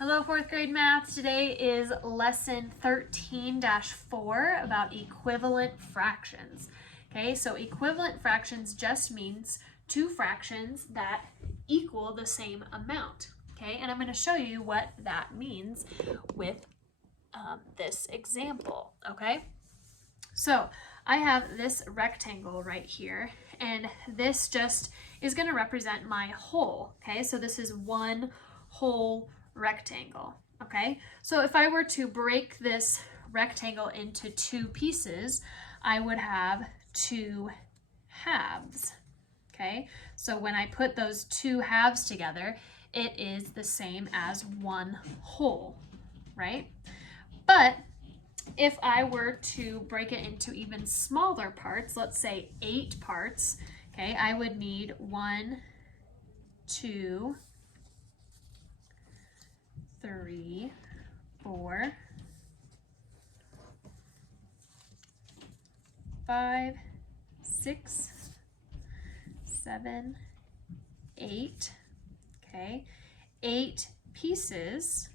Hello, fourth grade math. Today is lesson 13-4 about equivalent fractions. Okay, so equivalent fractions just means two fractions that equal the same amount. Okay, and I'm going to show you what that means with this example. Okay, so I have this rectangle right here, and this just is going to represent my whole. Okay, so this is one whole rectangle. Okay, so if I were to break this rectangle into two pieces, I would have two halves. Okay, so when I put those two halves together, it is the same as one whole, right? But if I were to break it into even smaller parts, let's say 8 parts, okay, I would need 1, 2, 3, 4, 5, 6, 7, 8, okay, 8 pieces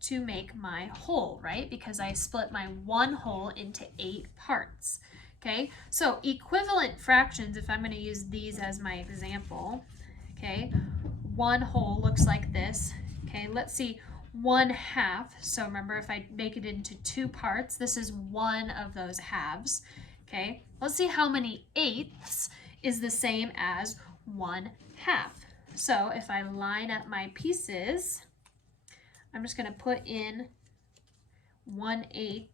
to make my whole, right? Because I split my one whole into 8 parts. Okay, so equivalent fractions, if I'm going to use these as my example, okay, one whole looks like this. Okay, let's see, 1/2. So remember, if I make it into 2 parts, this is one of those halves. Okay, let's see how many eighths is the same as 1/2. So if I line up my pieces, I'm just going to put in 1/8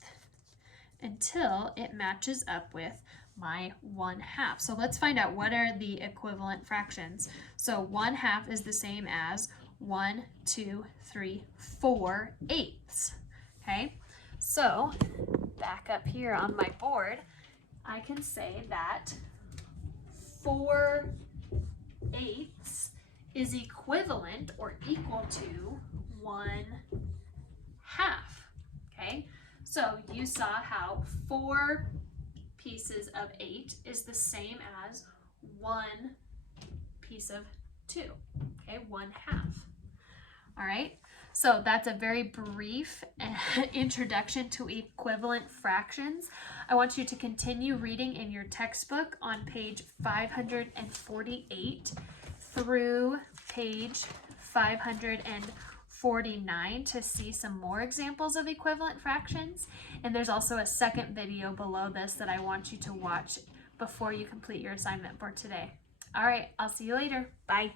until it matches up with my 1/2. So let's find out what are the equivalent fractions. So 1/2 is the same as 1, 2, 3, 4 eighths. Okay, so back up here on my board, I can say that 4 eighths is equivalent or equal to 1/2. Okay, so you saw how 4 pieces of 8 is the same as 1 piece of 2. Okay, 1/2. All right, so that's a very brief introduction to equivalent fractions. I want you to continue reading in your textbook on page 548 through page 549 to see some more examples of equivalent fractions. And there's also a second video below this that I want you to watch before you complete your assignment for today. All right, I'll see you later. Bye.